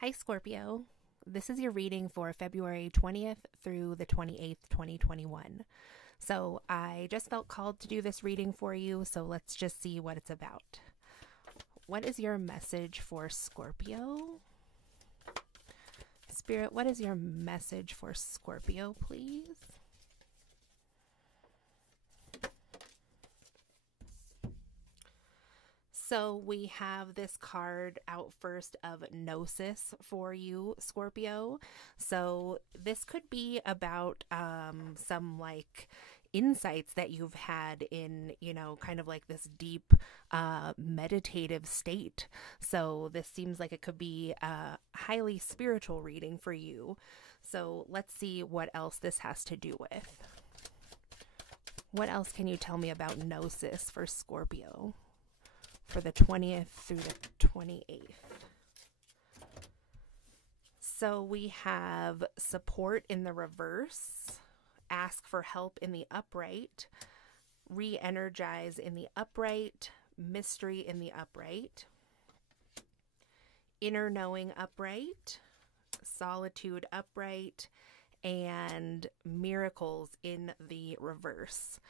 Hi, Scorpio. This is your reading for February 20th through the 28th, 2021. So I just felt called to do this reading for you, so let's just see what it's about. What is your message for Scorpio? Spirit, what is your message for Scorpio, please? So we have this card out first of Gnosis for you, Scorpio. So this could be about some like insights that you've had in, kind of like this deep meditative state. So this seems like it could be a highly spiritual reading for you. So let's see what else this has to do with. What else can you tell me about Gnosis for Scorpio for the 20th through the 28th? So we have support in the reverse, ask for help in the upright, re-energize in the upright, mystery in the upright, inner knowing upright, solitude upright, and miracles in the reverse.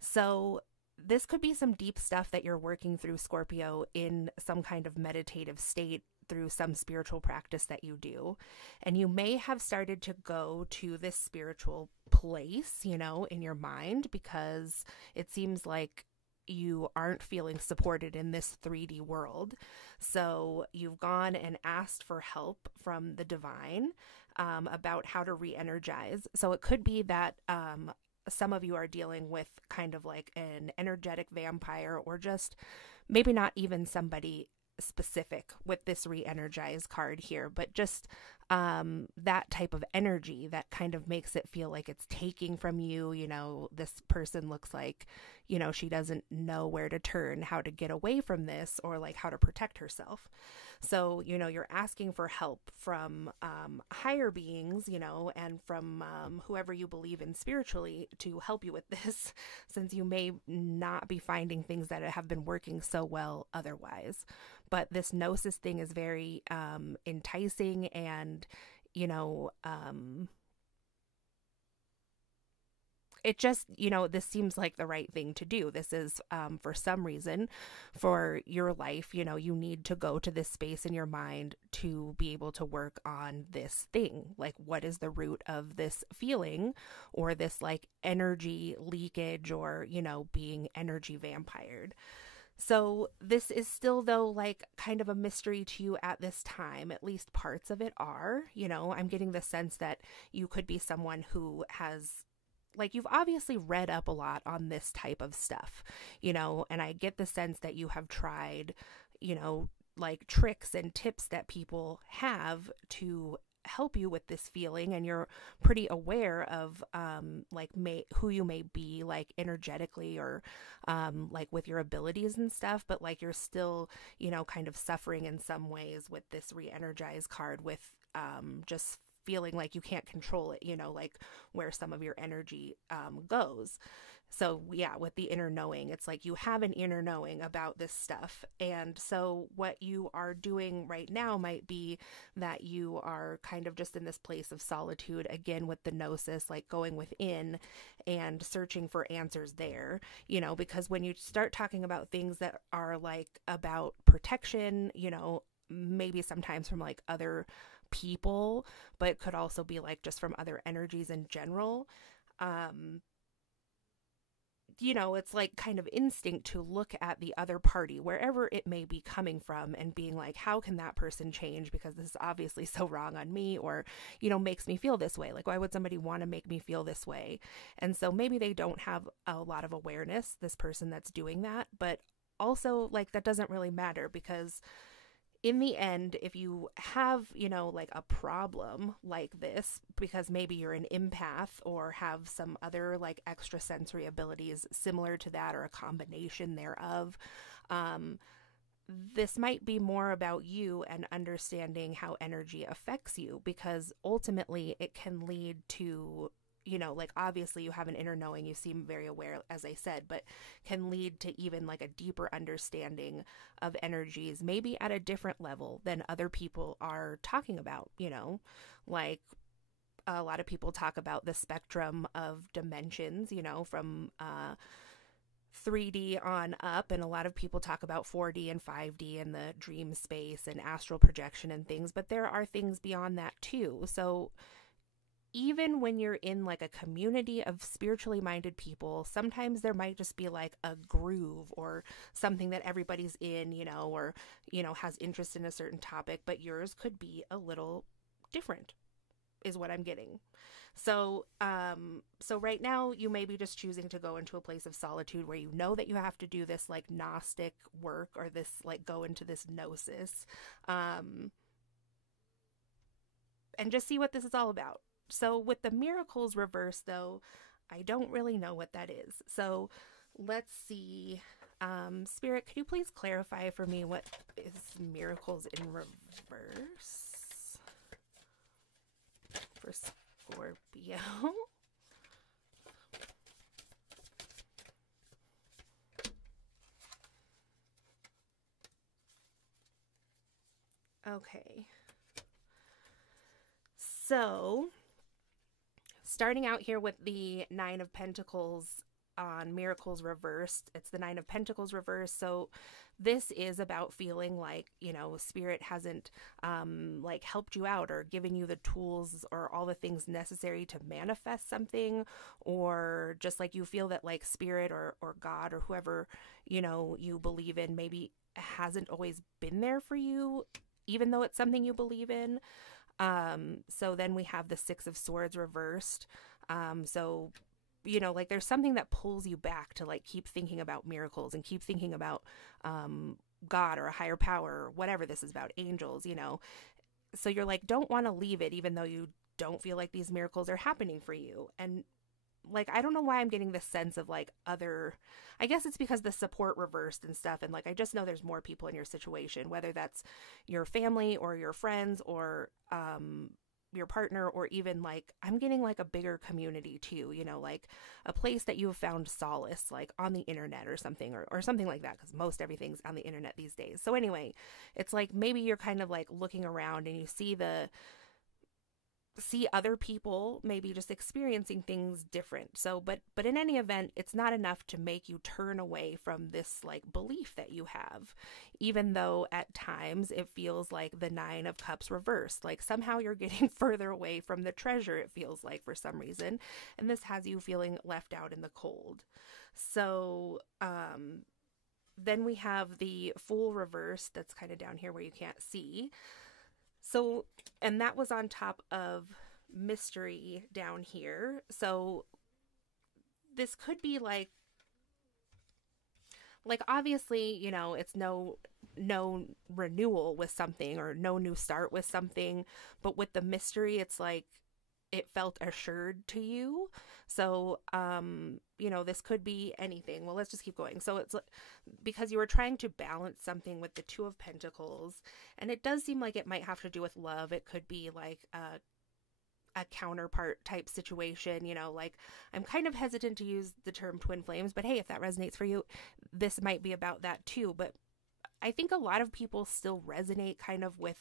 So this could be some deep stuff that you're working through, Scorpio, in some kind of meditative state through some spiritual practice that you do. And you may have started to go to this spiritual place, in your mind, because it seems like you aren't feeling supported in this 3D world. So you've gone and asked for help from the divine about how to re-energize. So it could be that some of you are dealing with kind of like an energetic vampire, or just maybe not even somebody specific with this re-energize card here, but just that type of energy that kind of makes it feel like it's taking from you. This person looks like, she doesn't know where to turn, how to get away from this, or like how to protect herself. So, you're asking for help from higher beings, and from whoever you believe in spiritually to help you with this, since you may not be finding things that have been working so well otherwise. But this Gnosis thing is very enticing, and, it just, this seems like the right thing to do. This is, for some reason, for your life, you need to go to this space in your mind to be able to work on this thing. Like, what is the root of this feeling, or this like energy leakage, or, being energy vampired? So this is still, though, like kind of a mystery to you at this time. At least parts of it are. I'm getting the sense that you could be someone who has, like, you've obviously read up a lot on this type of stuff, and I get the sense that you have tried, like tricks and tips that people have to help you with this feeling, and you're pretty aware of who you may be, like energetically, or like with your abilities and stuff, but like you're still kind of suffering in some ways with this re-energize card, with just feeling like you can't control it, like where some of your energy goes. So yeah, with the inner knowing, it's like you have an inner knowing about this stuff. And so what you are doing right now might be that you are kind of just in this place of solitude, again, with the Gnosis, like going within and searching for answers there, because when you start talking about things that are like about protection, maybe sometimes from like other people, but it could also be like just from other energies in general. It's like kind of instinct to look at the other party, wherever it may be coming from, and being like, how can that person change? Because this is obviously so wrong on me, or, makes me feel this way. Like, why would somebody want to make me feel this way? And so maybe they don't have a lot of awareness, this person that's doing that, but also like that doesn't really matter, because in the end, if you have, like a problem like this, because maybe you're an empath or have some other like extrasensory abilities similar to that, or a combination thereof, this might be more about you and understanding how energy affects you, because ultimately it can lead to like obviously you have an inner knowing, you seem very aware, as I said, but can lead to even like a deeper understanding of energies, maybe at a different level than other people are talking about, like a lot of people talk about the spectrum of dimensions, from 3D on up, and a lot of people talk about 4D and 5D and the dream space and astral projection and things, but there are things beyond that too. So even when you're in like a community of spiritually minded people, sometimes there might just be like a groove or something that everybody's in, or, has interest in a certain topic, but yours could be a little different, is what I'm getting. So, so right now you may be just choosing to go into a place of solitude where you know that you have to do this like Gnostic work, or this like go into this gnosis, and just see what this is all about. So with the miracles reverse, though, I don't really know what that is. So let's see. Spirit, could you please clarify for me what is miracles in reverse for Scorpio? Okay. So starting out here with the Nine of Pentacles on miracles reversed, it's the Nine of Pentacles reversed. So this is about feeling like, Spirit hasn't like helped you out or given you the tools or all the things necessary to manifest something, or just like you feel that like Spirit or God or whoever, you believe in maybe hasn't always been there for you, even though it's something you believe in. So then we have the Six of Swords reversed. So, like there's something that pulls you back to like keep thinking about miracles and keep thinking about, God or a higher power or whatever this is about, angels, so you're like, don't want to leave it, even though you don't feel like these miracles are happening for you. And like, I don't know why I'm getting this sense of like I guess it's because the support reversed and stuff. And like, I just know there's more people in your situation, whether that's your family or your friends or, your partner, or even like, I'm getting like a bigger community too, like a place that you have found solace, like on the internet or something, or something like that. Cause most everything's on the internet these days. So anyway, it's like, maybe you're kind of like looking around and you see other people maybe just experiencing things different. So, but in any event, it's not enough to make you turn away from this like belief that you have, even though at times it feels like the Nine of Cups reversed, like somehow you're getting further away from the treasure, it feels like, for some reason. And this has you feeling left out in the cold. So, then we have the Fool reversed. That's kind of down here where you can't see. So, and that was on top of Mystery down here. So this could be like obviously, it's no renewal with something or no new start with something, but with the Mystery, it's like it felt assured to you. So, this could be anything. Well, let's just keep going. So it's because you were trying to balance something with the Two of Pentacles, and it does seem like it might have to do with love. It could be like a counterpart type situation, like I'm kind of hesitant to use the term twin flames, but hey, if that resonates for you, this might be about that too. But I think a lot of people still resonate kind of with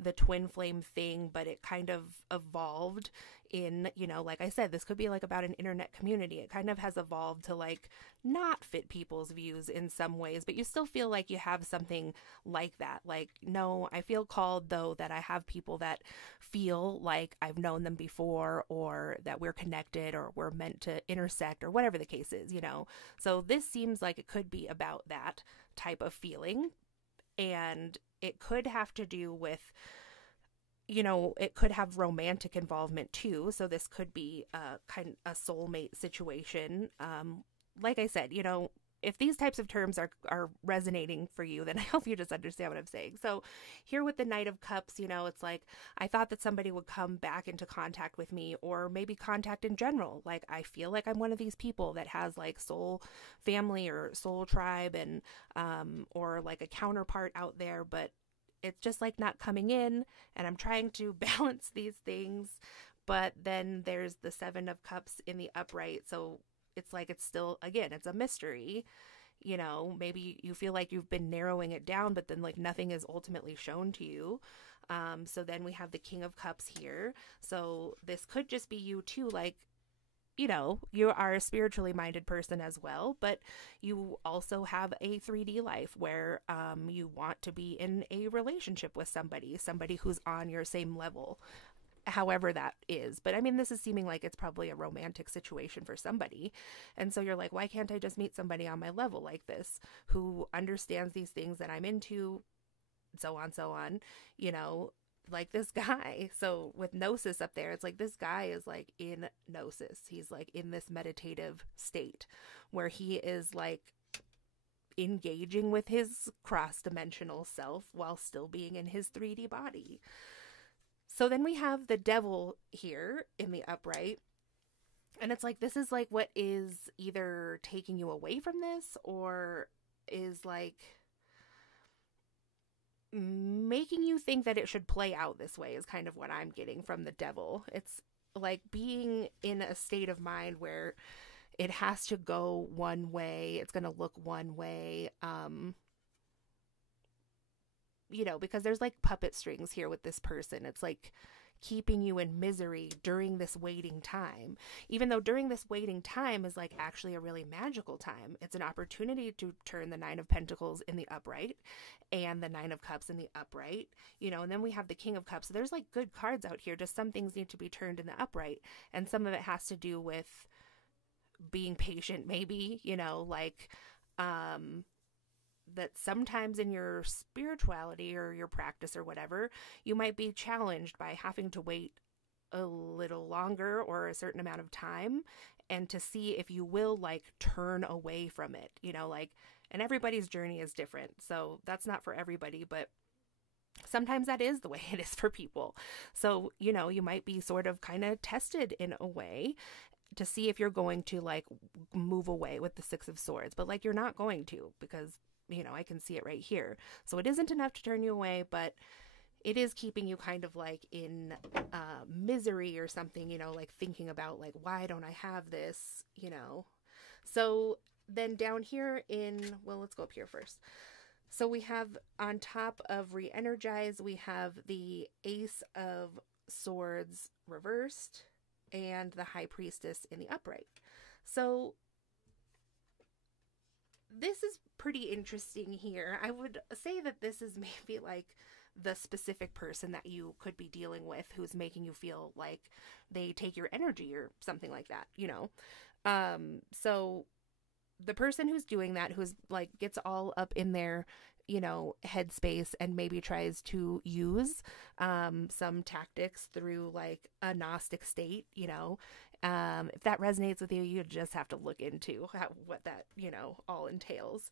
the twin flame thing, but it kind of evolved in, like I said, this could be like about an internet community. It kind of has evolved to like not fit people's views in some ways, but you still feel like you have something like that. Like, no, I feel called though that I have people that feel like I've known them before, or that we're connected, or we're meant to intersect, or whatever the case is, So this seems like it could be about that type of feeling. And it could have to do with, it could have romantic involvement too. So this could be a soulmate situation. Like I said, if these types of terms are resonating for you, then I hope you just understand what I'm saying. So here with the Knight of Cups, it's like, I thought that somebody would come back into contact with me, or maybe contact in general. Like, I feel like I'm one of these people that has like soul family or soul tribe, and, or like a counterpart out there, but it's just like not coming in, and I'm trying to balance these things. But then there's the Seven of Cups in the upright. So it's like it's still, again, it's a mystery. Maybe you feel like you've been narrowing it down, but then like nothing is ultimately shown to you. So then we have the King of Cups here. So this could just be you too, like, you are a spiritually minded person as well, but you also have a 3D life where you want to be in a relationship with somebody who's on your same level, however that is. But I mean, this is seeming like it's probably a romantic situation for somebody. And so you're like, why can't I just meet somebody on my level like this who understands these things that I'm into, so on, like this guy. So with gnosis up there, it's like this guy is like in gnosis. He's like in this meditative state where he is like engaging with his cross-dimensional self while still being in his 3D body. So then we have the Devil here in the upright. And it's like, this is like what is either taking you away from this or is like making you think that it should play out this way, is kind of what I'm getting from the Devil. It's like being in a state of mind where it has to go one way, it's going to look one way, because there's like puppet strings here with this person. It's like keeping you in misery during this waiting time, even though during this waiting time is like actually a really magical time. It's an opportunity to turn the Nine of Pentacles in the upright and the Nine of Cups in the upright, and then we have the King of Cups. So there's like good cards out here, just some things need to be turned in the upright, and some of it has to do with being patient, maybe, that sometimes in your spirituality or your practice or whatever, you might be challenged by having to wait a little longer or a certain amount of time, and to see if you will like turn away from it, and everybody's journey is different. So that's not for everybody, but sometimes that is the way it is for people. So, you might be sort of kind of tested in a way to see if you're going to like move away with the Six of Swords, but like you're not going to, because I can see it right here. So it isn't enough to turn you away, but it is keeping you kind of like in misery or something, like thinking about like, why don't I have this, So then down here let's go up here first. So we have on top of re-energize, we have the Ace of Swords reversed and the High Priestess in the upright. So this is pretty interesting here. I would say that this is maybe like the specific person that you could be dealing with who's making you feel like they take your energy or something like that, So the person who's doing that, who's like gets all up in their, headspace and maybe tries to use some tactics through like a Gnostic state, if that resonates with you, you just have to look into what that, all entails,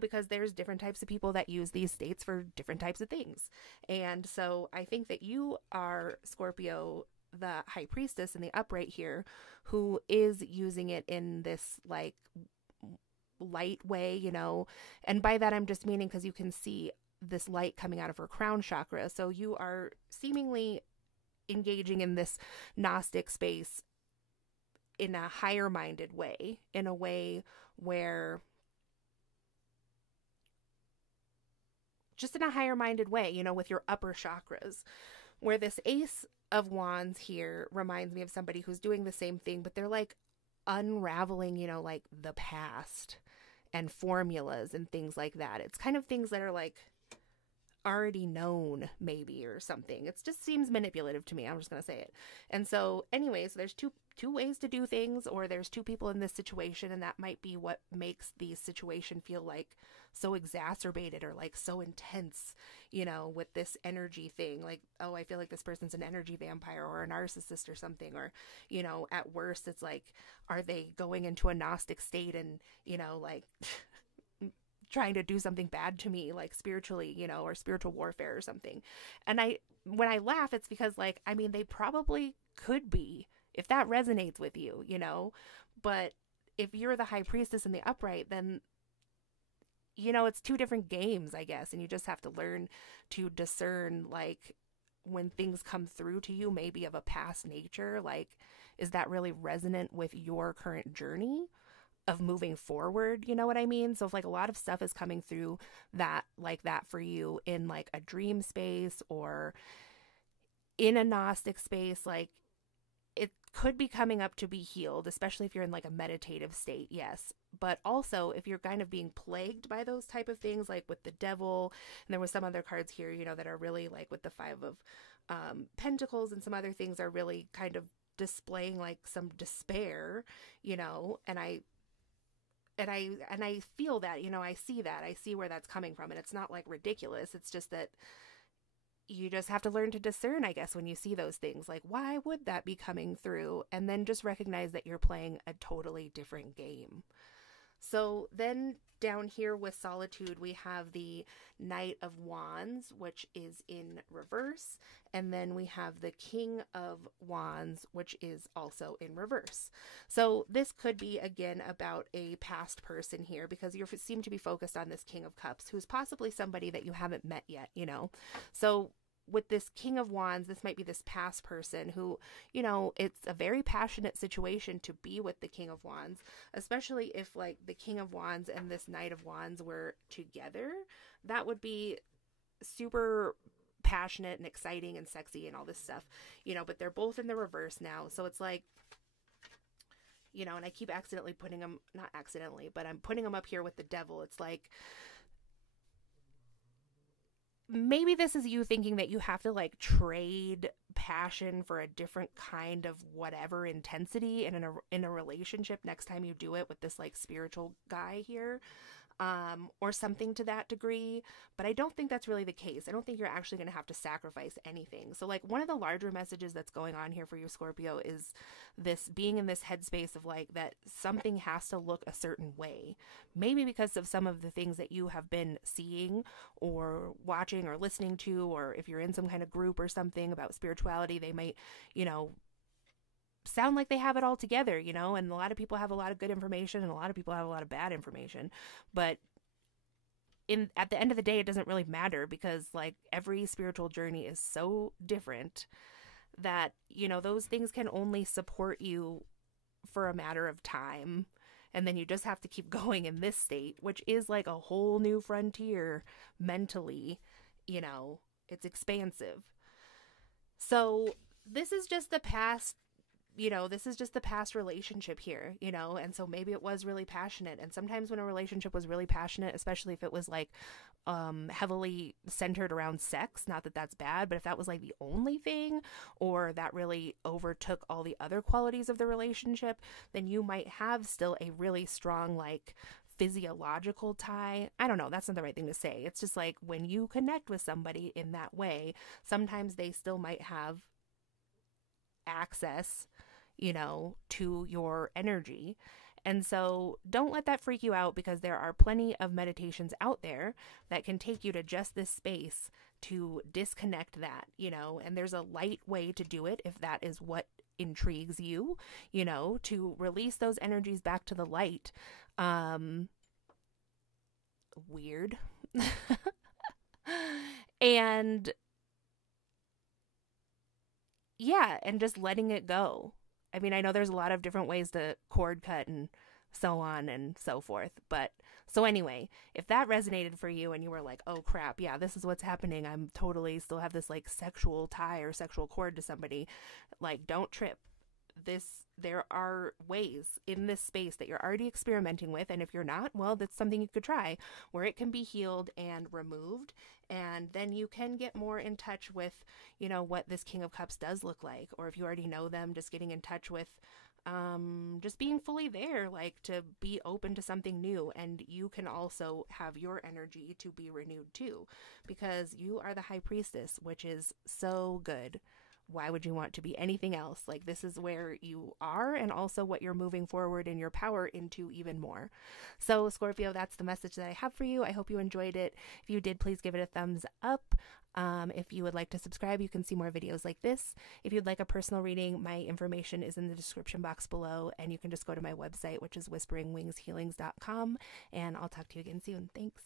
because there's different types of people that use these states for different types of things. And so I think that you are, Scorpio, the High Priestess in the upright here, who is using it in this like light way, and by that I'm just meaning because you can see this light coming out of her crown chakra. So you are seemingly engaging in this Gnostic space in a higher minded way, in a way where just in a higher minded way, with your upper chakras, where this Ace of Wands here reminds me of somebody who's doing the same thing, but they're like unraveling, like the past and formulas and things like that. It's kind of things that are like already known maybe or something. It just seems manipulative to me. I'm just going to say it. And so anyways, there's two ways to do things, or there's two people in this situation, and that might be what makes the situation feel like so exacerbated or like so intense, with this energy thing. Like, oh, I feel like this person's an energy vampire or a narcissist or something, or, at worst it's like, are they going into a Gnostic state and, like trying to do something bad to me, like spiritually, or spiritual warfare or something. And when I laugh, it's because like, I mean, they probably could be, if that resonates with you, but if you're the High Priestess in the upright, then, it's two different games, I guess. And you just have to learn to discern like when things come through to you, maybe of a past nature, like, is that really resonant with your current journey of moving forward? You know what I mean? So if like a lot of stuff is coming through that, like that for you in like a dream space or in a Gnostic space, like it could be coming up to be healed, especially if you're in like a meditative state, yes. But also if you're kind of being plagued by those type of things, like with the devil, and there was some other cards here, you know, that are really like with the Five of Pentacles and some other things are really kind of displaying like some despair, you know, and I feel that, you know, I see where that's coming from, and it's not like ridiculous. It's just that you just have to learn to discern, I guess, when you see those things, like, why would that be coming through? And then just recognize that you're playing a totally different game. So then down here with Solitude, we have the Knight of Wands, which is in reverse. And then we have the King of Wands, which is also in reverse. So this could be, again, about a past person here, because you seem to be focused on this King of Cups, who's possibly somebody that you haven't met yet, you know. So with this King of Wands, this might be this past person who, you know, it's a very passionate situation to be with the King of Wands, especially if like the King of Wands and this Knight of Wands were together. That would be super passionate and exciting and sexy and all this stuff, you know, but they're both in the reverse now. So it's like, you know, and I keep accidentally putting them, not accidentally, but I'm putting them up here with the devil. It's like, maybe this is you thinking that you have to like trade passion for a different kind of whatever intensity in a relationship next time you do it with this like spiritual guy here, or something to that degree. But I don't think that's really the case. I don't think you're actually going to have to sacrifice anything. So like one of the larger messages that's going on here for you, Scorpio, is this being in this headspace of like that something has to look a certain way, maybe because of some of the things that you have been seeing or watching or listening to, or if you're in some kind of group or something about spirituality, they might, you know, sound like they have it all together, you know, and a lot of people have a lot of good information and a lot of people have a lot of bad information. But at the end of the day, it doesn't really matter, because like every spiritual journey is so different that, you know, those things can only support you for a matter of time. And then you just have to keep going in this state, which is like a whole new frontier mentally, you know, it's expansive. So this is just the past, you know, this is just the past relationship here, you know, and so maybe it was really passionate. And sometimes when a relationship was really passionate, especially if it was like heavily centered around sex, not that that's bad, but if that was like the only thing, or that really overtook all the other qualities of the relationship, then you might have still a really strong like physiological tie. I don't know, that's not the right thing to say. It's just like when you connect with somebody in that way, sometimes they still might have access, you know, to your energy. And so don't let that freak you out, because there are plenty of meditations out there that can take you to just this space to disconnect that, you know, and there's a light way to do it if that is what intrigues you, you know, to release those energies back to the light. Weird. And yeah, and just letting it go. I mean, I know there's a lot of different ways to cord cut and so on and so forth. But so anyway, if that resonated for you and you were like, oh crap, yeah, this is what's happening, I'm totally still have this like sexual tie or sexual cord to somebody, like, don't trip. There are ways in this space that you're already experimenting with, and if you're not, well, that's something you could try, where it can be healed and removed, and then you can get more in touch with, you know, what this King of Cups does look like. Or if you already know them, just getting in touch with just being fully there, like to be open to something new. And you can also have your energy to be renewed too, because you are the High Priestess, which is so good. Why would you want to be anything else? Like, this is where you are, and also what you're moving forward in your power into even more. So Scorpio, that's the message that I have for you. I hope you enjoyed it. If you did, please give it a thumbs up. If you would like to subscribe, you can see more videos like this. If you'd like a personal reading, my information is in the description box below, and you can just go to my website, which is whisperingwingshealings.com, and I'll talk to you again soon. Thanks.